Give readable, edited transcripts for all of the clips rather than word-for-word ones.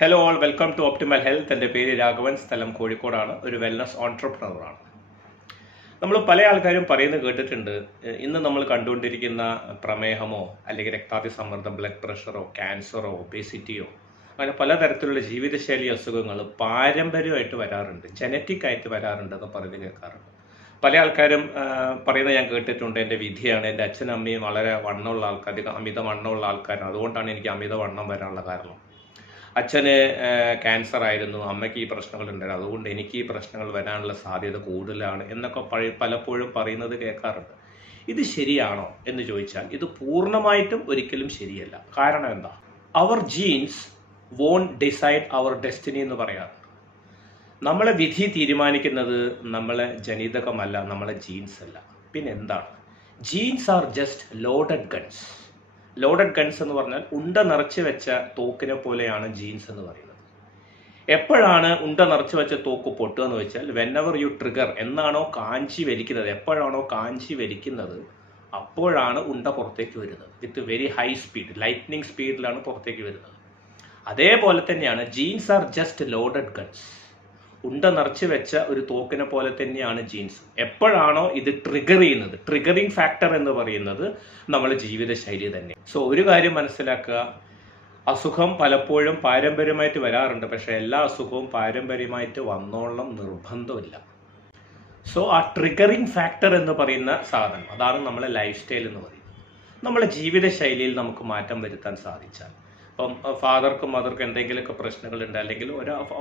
Hello all, welcome to optimal health. എൻ്റെ പേര് രാഘവൻ, സ്ഥലം കോഴിക്കോടാണ്. ഒരു വെൽനസ് ഓൺട്രപ്രണറാണ്. നമ്മൾ പല ആൾക്കാരും പറയുന്നത് കേട്ടിട്ടുണ്ട്, ഇന്ന് നമ്മൾ കണ്ടുകൊണ്ടിരിക്കുന്ന പ്രമേഹമോ അല്ലെങ്കിൽ രക്താതിസമ്മർദ്ദം, ബ്ലഡ് പ്രഷറോ, ക്യാൻസറോ, ഒബേസിറ്റിയോ അങ്ങനെ പലതരത്തിലുള്ള ജീവിതശൈലി അസുഖങ്ങൾ പാരമ്പര്യമായിട്ട് വരാറുണ്ട്, ജനറ്റിക് ആയിട്ട് വരാറുണ്ട് എന്ന് പറയുന്നത് കേൾക്കാറുണ്ട്. പല ആൾക്കാരും പറയുന്നത് ഞാൻ കേട്ടിട്ടുണ്ട്, എൻ്റെ വിധിയാണ്, എൻ്റെ അച്ഛനും അമ്മയും വളരെ വണ്ണമുള്ള ആൾക്കാർ, അധികം അമിത വണ്ണമുള്ള ആൾക്കാരാണ്, അതുകൊണ്ടാണ് എനിക്ക് അമിത വണ്ണം വരാനുള്ള കാരണം. അച്ഛന് ക്യാൻസർ ആയിരുന്നു, അമ്മയ്ക്ക് ഈ പ്രശ്നങ്ങൾ ഉണ്ടായിരുന്നു, അതുകൊണ്ട് എനിക്ക് ഈ പ്രശ്നങ്ങൾ വരാനുള്ള സാധ്യത കൂടുതലാണ് എന്നൊക്കെ പലപ്പോഴും പറയുന്നത് കേൾക്കാറുണ്ട്. ഇത് ശരിയാണോ എന്ന് ചോദിച്ചാൽ ഇത് പൂർണ്ണമായിട്ടും ഒരിക്കലും ശരിയല്ല. കാരണം എന്താ? Our genes won't decide our destiny എന്ന് പറയാറുണ്ട്. നമ്മളെ വിധി തീരുമാനിക്കുന്നത് നമ്മളെ ജനിതകമല്ല, നമ്മളെ ജീൻസ് അല്ല. പിന്നെ എന്താണ്? Jeans are just loaded guns. Loaded guns എന്ന് പറഞ്ഞാൽ ഉണ്ട നിറച്ച് വെച്ച തോക്കിനെ പോലെയാണ് ജീൻസ് എന്ന് പറയുന്നത്. എപ്പോഴാണ് ഉണ്ട നിറച്ച് വെച്ച തോക്ക് പൊട്ടുക എന്ന് വെച്ചാൽ, വെനെവർ യു ട്രിഗർ, എന്നാണോ കാഞ്ചി വലിക്കുന്നത്, എപ്പോഴാണോ കാഞ്ചി വലിക്കുന്നത് അപ്പോഴാണ് ഉണ്ട പുറത്തേക്ക് വരുന്നത്. With very high speed, lightning സ്പീഡിലാണ് പുറത്തേക്ക് വരുന്നത്. അതേപോലെ തന്നെയാണ് genes are just loaded guns. ഉണ്ട നിറച്ച് വെച്ച ഒരു തോക്കിനെ പോലെ തന്നെയാണ് ജീൻസ്. എപ്പോഴാണോ ഇത് ട്രിഗർ ചെയ്യുന്നത്, ട്രിഗറിങ് ഫാക്ടർ എന്ന് പറയുന്നത് നമ്മുടെ ജീവിതശൈലി തന്നെ. സോ ഒരു കാര്യം മനസ്സിലാക്കുക, അസുഖം പലപ്പോഴും പാരമ്പര്യമായിട്ട് വരാറുണ്ട്, പക്ഷെ എല്ലാ അസുഖവും പാരമ്പര്യമായിട്ട് വന്നോളം നിർബന്ധമില്ല. സോ ആ ട്രിഗറിങ് ഫാക്ടർ എന്ന് പറയുന്ന സാധനം, അതാണ് നമ്മളെ ലൈഫ് സ്റ്റൈൽ എന്ന് പറയുന്നത്. നമ്മളെ ജീവിതശൈലിയിൽ നമുക്ക് മാറ്റം വരുത്താൻ സാധിച്ചാൽ, ഇപ്പം ഫാദർക്കും മദർക്കും എന്തെങ്കിലുമൊക്കെ പ്രശ്നങ്ങളുണ്ട്, അല്ലെങ്കിൽ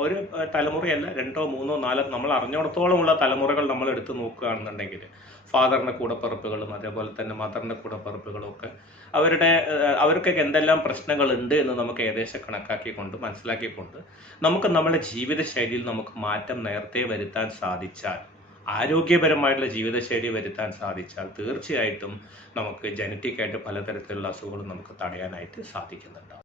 ഒരു തലമുറയല്ല, 2, 3, 4 നമ്മൾ അറിഞ്ഞിടത്തോളമുള്ള തലമുറകൾ നമ്മൾ എടുത്ത് നോക്കുകയാണെന്നുണ്ടെങ്കിൽ, ഫാദറിൻ്റെ കൂടപ്പിറപ്പുകളും അതേപോലെ തന്നെ മദറിൻ്റെ കൂടപ്പിറപ്പുകളും ഒക്കെ അവർക്കൊക്കെ എന്തെല്ലാം പ്രശ്നങ്ങളുണ്ട് എന്ന് നമുക്ക് ഏകദേശം കണക്കാക്കിക്കൊണ്ട് മനസ്സിലാക്കിക്കൊണ്ട് നമുക്ക് നമ്മുടെ ജീവിതശൈലിയിൽ നമുക്ക് മാറ്റം നേരത്തെ വരുത്താൻ സാധിച്ചാൽ, ആരോഗ്യപരമായിട്ടുള്ള ജീവിതശൈലി വരുത്താൻ സാധിച്ചാൽ, തീർച്ചയായിട്ടും നമുക്ക് ജനറ്റിക്കായിട്ട് പലതരത്തിലുള്ള അസുഖങ്ങളും നമുക്ക് തടയാനായിട്ട് സാധിക്കുന്നുണ്ടാവും.